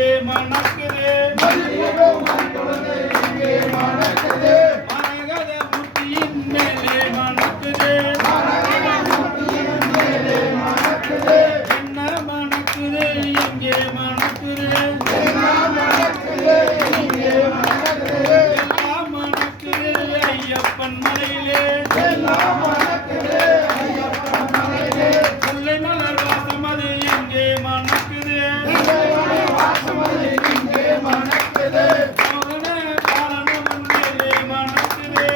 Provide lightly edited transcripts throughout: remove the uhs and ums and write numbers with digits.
எங்கே மணக்குது மரகத முத்தியின் மேலே மணக்குது என்ன மணக்குது எங்கே மணக்குது எல்லாம் மணக்குது ஐயப்பன் மலையிலே முல்லை மலர் வாசம் அது எங்கே மணக்குது மோகன பாலனவன் மேலே மணக்குது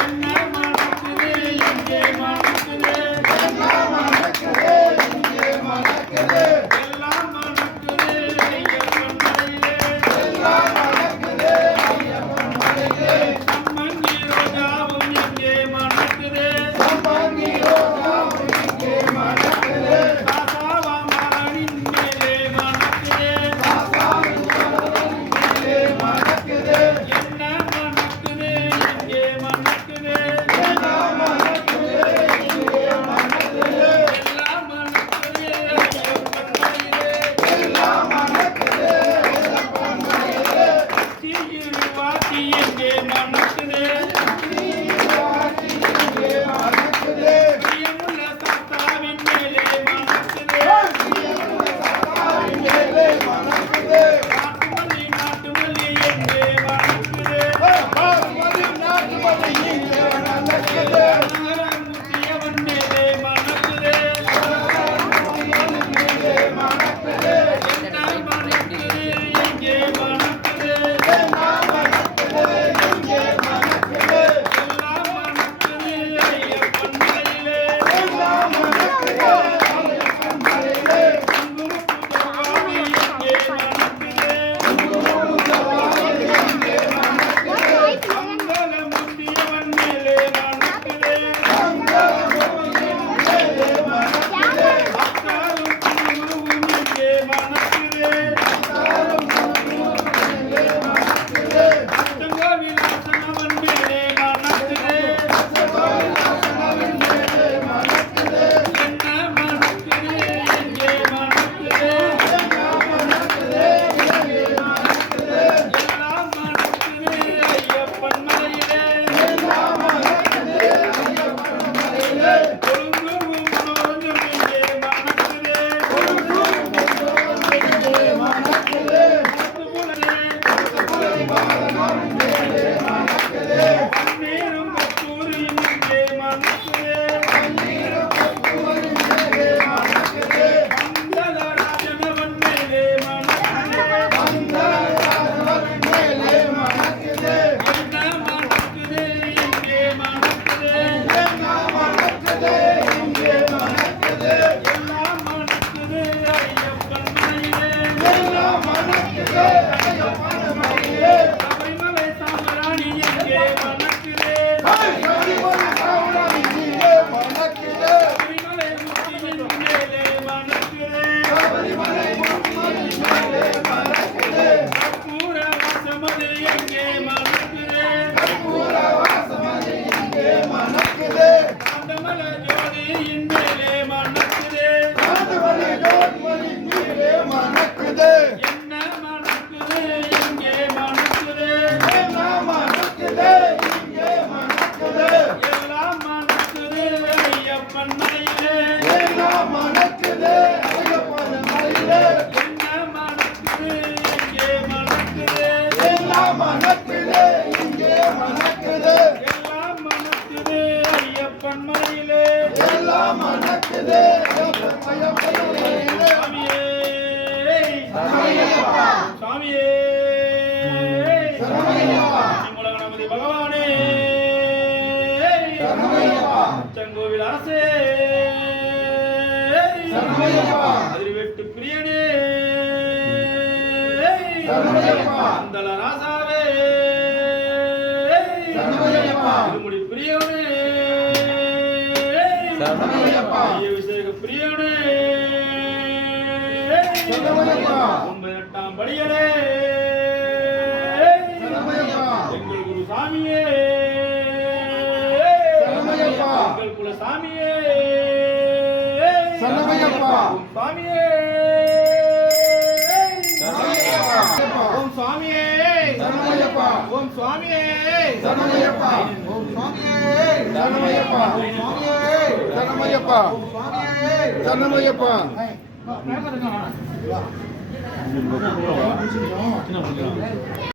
என்ன மணக்குது எங்கே மணக்குது எல்லாம் மணக்குது ஐயப்பன் மலையிலே சம்மங்கி ரோஜாவும் எங்கே மணக்குது காசாவா மரணின் மேலே மணக்குது என்ன மணக்குது எங்கே மணக்குது எல்லாம் மணக்குது ஐயப்பன் மலையிலே வாத்தி எங்கே மணக்குது பிரியமுள்ள சாத்தாவின் மேலே மணக்குது நாட்டு மல்லி எங்கே மணக்குது முத்தியவன் மேலே மணக்குது என்ன மணக்குது எங்கே மணக்குது எல்லாம் மணக்குது ஐயப்பன் மலையிலே குங்குமப்பூ எங்கே மணக்குது மங்கள முத்தியவன் மேலே மணக்குது அக்காரும் குங்குமமும் எங்கே மணக்குது அஷ்டங்கோவிலாசனவன் மேலே மணக்குது என்ன மணக்குது எங்கே மணக்குது எல்லாம் மணக்குது ஐயப்பன் மலையிலே கொழுங்கும் மனோரஞ்சம் எங்கே மணக்குது பன்னீரும் கஸ்தூரியும் எங்கே மணக்குது மங்களராஜனவன் மேலே மணக்குது என்ன மணக்குது எங்கே மணக்குது எல்லாம் மணக்குது ஐயப்பன் மலையிலே சபரிமலை சாம்பிராணி எங்கே மணக்குது சபரிமலை முத்தியின் மேலே மணக்குது கற்பூர வாசமது எங்கே மணக்குது காந்தமல ஜோதியின் மேலே மணக்குது என்ன மணக்குது எங்கே மணக்குது எல்லாம் மணக்குது ஐயப்பன் மலையிலே என்ன மணக்குது எங்கே மணக்குது எல்லாம் மணக்குது ஐயப்பன் மலையிலே சாமியே மூல கணபதி பகவானே செங்கோவில் அரசே அதிர்வெட்டு பிரியனே அந்தல ராசாவே திருமுடி பிரியனே அபிஷேக பிரியனே 8ஆம் படியனே எங்கள் குரு சாமியே எங்கள் குல சாமியே சுவாமியே ஓம் சுவாமியே சரணமையப்பா ஓம் சுவாமியே சரணமையப்பா ஓம் சுவாமியே சரணமையப்பா சரணமையப்பா சரணமையப்பா சரணமையப்பா